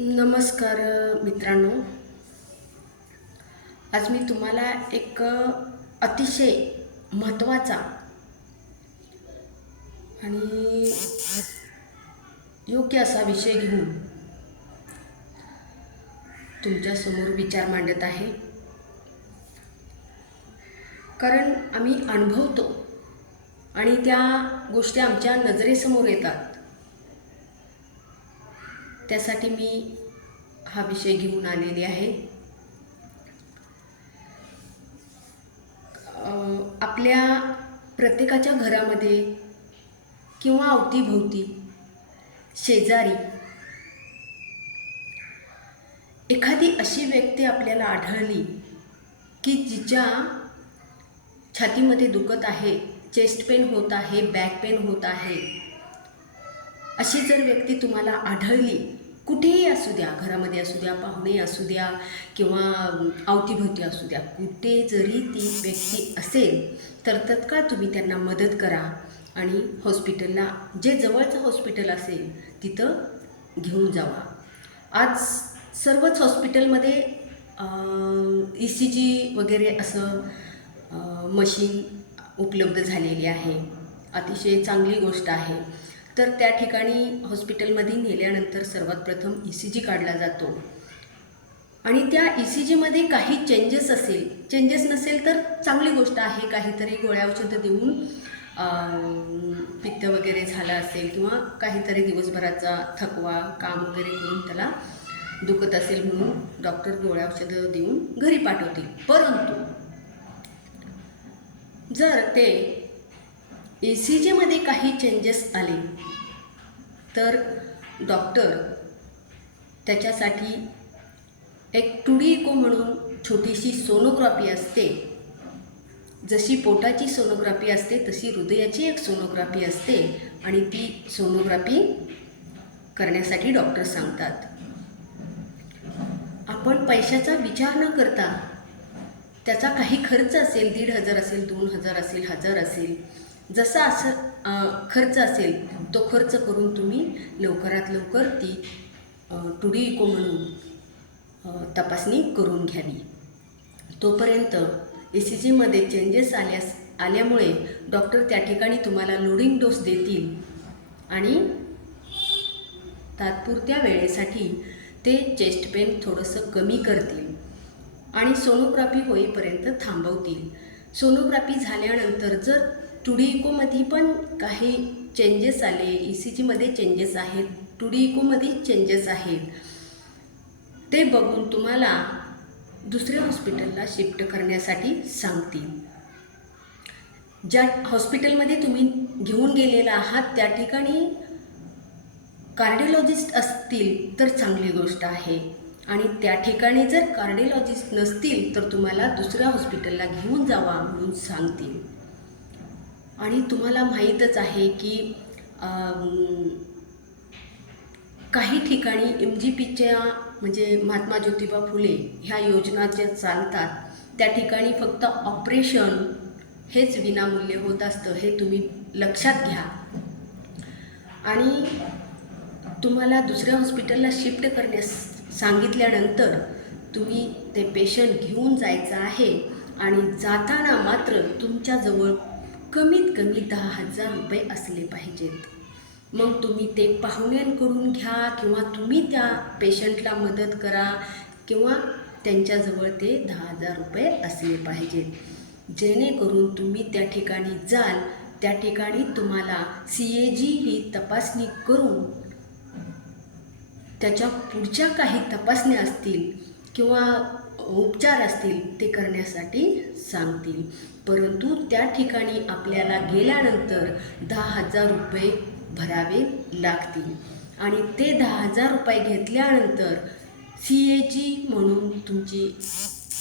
नमस्कार मित्रांनो. आज मी तुम्हाला एक अतिशय महत्त्वाचा आणि योग्य असा विषय घेऊन तुमच्यासमोर विचार मांडत आहे. कारण आम्ही अनुभवतो आणि त्या गोष्टी आमच्या नजरेसमोर येतात. त्यासाठी मी हा विषय घेऊन आलेली आहे. आपल्या प्रत्येकाच्या घरामध्ये किंवा अवतीभोवती शेजारी एखादी अशी व्यक्ती आपल्याला आढळली की जिच्या छातीमध्ये दुखत आहे चेस्ट पेन होत आहे बॅक पेन होत आहे अशी जर व्यक्ती तुम्हाला आढळली कुठेही असू द्या घरामध्ये असू द्या पाहुणे असू द्या किंवा अवतीभोवती असू द्या कुठे जरी ती व्यक्ती असेल तर तत्काळ तुम्ही त्यांना मदत करा आणि हॉस्पिटलला जे जवळचं हॉस्पिटल असेल तिथं घेऊन जावा. आज सर्वच हॉस्पिटलमध्ये ई सी जी वगैरे असं मशीन उपलब्ध झालेली आहे. अतिशय चांगली गोष्ट आहे. तर त्या ठिकाणी हॉस्पिटलमध्ये नेल्यानंतर सर्वात प्रथम ई सी जी काढला जातो. आणि त्या ई सी जीमध्ये काही चेंजेस असेल चेंजेस नसेल तर चांगली गोष्ट आहे काहीतरी गोळ्या औषधं देऊन पित्त वगैरे झालं असेल किंवा काहीतरी दिवसभराचा थकवा काम वगैरे करून त्याला दुखत असेल म्हणून डॉक्टर गोळ्या औषधं देऊन घरी पाठवतील. परंतु जर ते ए सी जीमध्ये काही चेंजेस आले तर डॉक्टर त्याच्यासाठी एक टुडीको म्हणून छोटीशी सोनोग्राफी असते. जशी पोटाची सोनोग्राफी असते तशी हृदयाची एक सोनोग्राफी असते आणि ती सोनोग्राफी करण्यासाठी डॉक्टर सांगतात. आपण पैशाचा विचार न करता त्याचा काही खर्च असेल दीड हजार असेल दोन हजार असेल हजार असेल जसा असं खर्च असेल तो खर्च करून तुम्ही लवकरात लवकर ती टुडी इको म्हणून तपासणी करून घ्यावी. तोपर्यंत ए सी जीमध्ये चेंजेस आल्यास आल्यामुळे डॉक्टर त्या ठिकाणी तुम्हाला लोडिंग डोस देतील आणि तात्पुरत्या वेळेसाठी ते चेस्ट पेन थोडंसं कमी करतील आणि सोनोग्राफी होईपर्यंत थांबवतील. सोनोग्राफी झाल्यानंतर जर टुडिकोमध्ये पण काही चेंजेस आले ई सी जीमध्ये चेंजेस आहेत टुडिकोमध्ये चेंजेस आहेत. ते बघून तुम्हाला दुसऱ्या हॉस्पिटलला शिफ्ट करण्यासाठी सांगतील ज्या हॉस्पिटलमध्ये तुम्ही घेऊन गेलेला आहात त्या ठिकाणी कार्डिओलॉजिस्ट असतील तर चांगली गोष्ट आहे. आणि त्या ठिकाणी जर कार्डिओलॉजिस्ट नसतील तर तुम्हाला दुसऱ्या हॉस्पिटलला घेऊन जावा म्हणून सांगतील आणि तुम्हाला माहीतच आहे की काही ठिकाणी एम जी पीच्या म्हणजे महात्मा ज्योतिबा फुले ह्या योजना ज्या चालतात त्या ठिकाणी फक्त ऑपरेशन हेच विनामूल्य होत असतं हे तुम्ही लक्षात घ्या. आणि तुम्हाला दुसऱ्या हॉस्पिटलला शिफ्ट करण्यास सांगितल्यानंतर तुम्ही ते पेशंट घेऊन जायचं आहे आणि जाताना मात्र तुमच्याजवळ कमीत कमी दहा हजार रुपये असले पाहिजेत. मग तुम्ही ते पाहुण्यांकडून घ्या किंवा तुम्ही त्या पेशंटला मदत करा किंवा त्यांच्याजवळ ते दहा हजार रुपये असले पाहिजेत. जेणेकरून तुम्ही त्या ठिकाणी जाल त्या ठिकाणी तुम्हाला सी ए जी ही तपासणी करून त्याच्या पुढच्या काही तपासण्या असतील किंवा उपचार असतील ते करण्यासाठी सांगतील. परंतु त्या ठिकाणी आपल्याला गेल्यानंतर दहा हजार रुपये भरावे लागतील. आणि ते दहा हजार रुपये घेतल्यानंतर सी ए जी म्हणून तुमची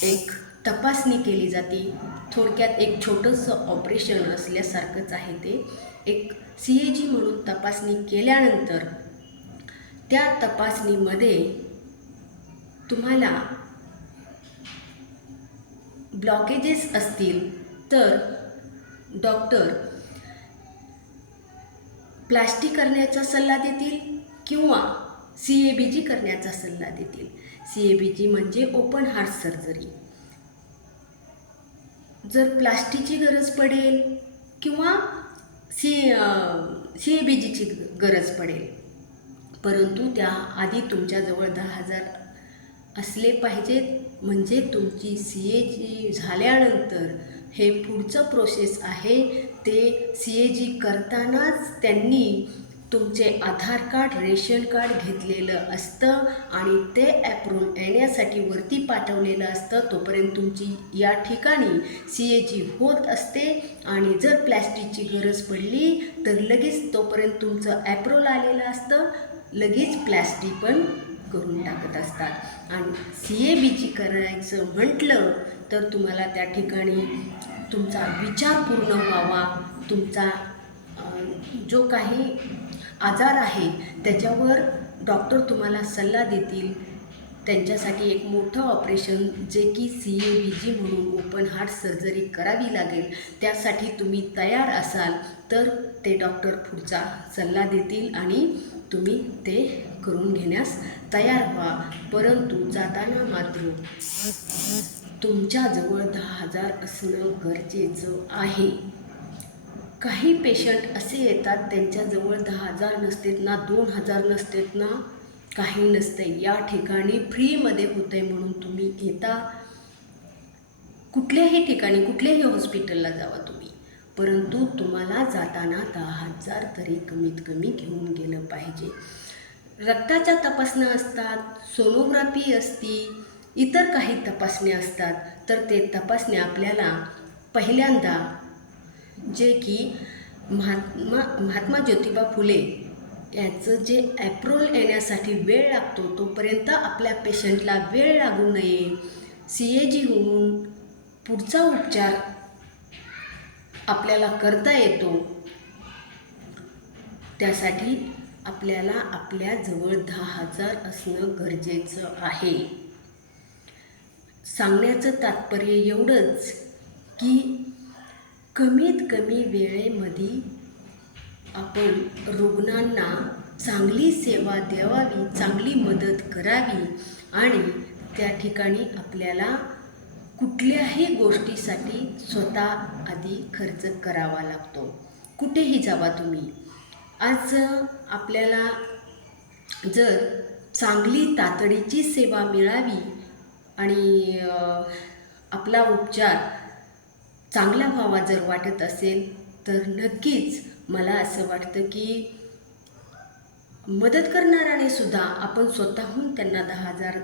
एक तपासणी केली जाते. थोडक्यात एक छोटंसं ऑपरेशन असल्यासारखंच आहे ते. एक सी ए जी म्हणून तपासणी केल्यानंतर त्या तपासणीमध्ये तुम्हाला ब्लॉकेजेस असतील तर डॉक्टर प्लास्टिक करण्याचा सल्ला देतील किंवा सी ए बी जी करण्याचा सल्ला देतील. सी ए बी जी म्हणजे ओपन हार्ट सर्जरी जर प्लास्टिकची गरज पडेल किंवा सी सी ए बी जीची गरज पडेल परंतु त्या आधी तुमच्याजवळ दहा हजार असले पाहिजेत. म्हणजे तुमची सी ए जी झाल्यानंतर हे पुढचं प्रोसेस आहे ते सी ए जी करतानाच त्यांनी तुमचे आधार कार्ड रेशन कार्ड घेतलेलं असतं आणि ते ॲप्रूव्ह येण्यासाठी वरती पाठवलेलं असतं. तोपर्यंत तुमची या ठिकाणी सी ए जी होत असते आणि जर प्लॅस्टिकची गरज पडली तर लगेच तोपर्यंत तुमचं ॲप्रोल आलेलं असतं. लगेच प्लॅस्टिक पण करून टाकत असतात. आणि सी ए बी जी करायचं म्हटलं तर तुम्हाला त्या ठिकाणी तुमचा विचार पूर्ण व्हावा. तुमचा जो काही आजार आहे त्याच्यावर डॉक्टर तुम्हाला सल्ला देतील. त्यांच्यासाठी एक मोठं ऑपरेशन जे की सी ए बी जी म्हणून ओपन हार्ट सर्जरी करावी लागेल. त्यासाठी तुम्ही तयार असाल तर ते डॉक्टर पुढचा सल्ला देतील आणि तुम्ही ते करून घेण्यास तयार व्हा. परंतु जाताना मात्र तुमच्याजवळ दहा हजार असणं गरजेचं आहे. काही पेशंट असे येतात त्यांच्याजवळ दहा हजार नसतेत ना दोन हजार नसतेत ना काही नसते या ठिकाणी फ्रीमध्ये होत आहे म्हणून तुम्ही येता. कुठल्याही ठिकाणी कुठल्याही हॉस्पिटलला जावा तुम्ही. परंतु तुम्हाला जाताना दहा हजार तरी कमीत कमी घेऊन गेलं पाहिजे. रक्ताच्या तपासण्या असतात सोनोग्राफी असती इतर काही तपासण्या असतात. तर ते तपासण्या आपल्याला पहिल्यांदा जे की महात्मा महात्मा ज्योतिबा फुले याचं जे ॲप्रोल येण्यासाठी वेळ लागतो तोपर्यंत आपल्या पेशंटला वेळ लागू नये. सी ए जी होऊन पुढचा उपचार आपल्याला करता येतो. त्यासाठी आपल्याला आपल्याजवळ दहा हजार असणं गरजेचं आहे. सांगण्याचं तात्पर्य एवढंच की कमीत कमी वेळेमध्ये आपण रुग्णांना चांगली सेवा द्यावावी चांगली मदत करावी आणि त्या ठिकाणी आपल्याला कुठल्याही गोष्टीसाठी स्वतः आधी खर्च करावा लागतो. कुठेही जावा तुम्ही. आज आपल्याला जर चांगली तातडीची सेवा मिळावी आणि आपला उपचार चांगला व्हावा जर वाटत असेल तर नक्कीच मला असं वाटतं की मदत करणाऱ्याने सुद्धा आपण स्वतःहून त्यांना दहा हजार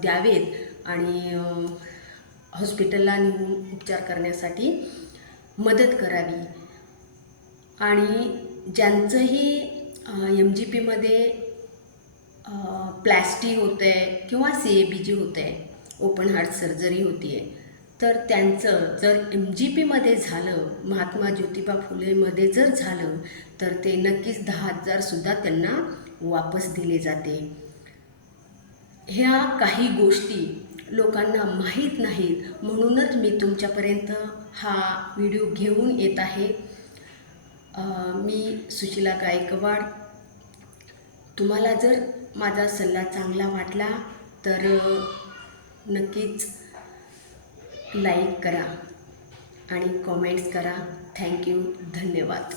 द्यावेत आणि हॉस्पिटलला नेऊन उपचार करण्यासाठी मदत करावी. आणि ज्यांचंही एम जी पीमध्ये प्लॅस्टिक होतं आहे किंवा सी ए बी जी होतं आहे ओपन हार्ट सर्जरी होती आहे तर त्यांचं जर एम जी पीमध्ये झालं महात्मा ज्योतिबा फुलेमध्ये जर झालं तर ते नक्कीच दहा हजारसुद्धा त्यांना वापस दिले जाते. ह्या काही गोष्टी लोकांना माहीत नाहीत म्हणूनच मी तुमच्यापर्यंत हा व्हिडिओ घेऊन येत आहे. मी सुशिला गायकवाड. तुम्हाला जर माझा सल्ला चांगला वाटला तर नक्कीच लाईक करा आणि कॉमेंट्स करा. थँक्यू धन्यवाद.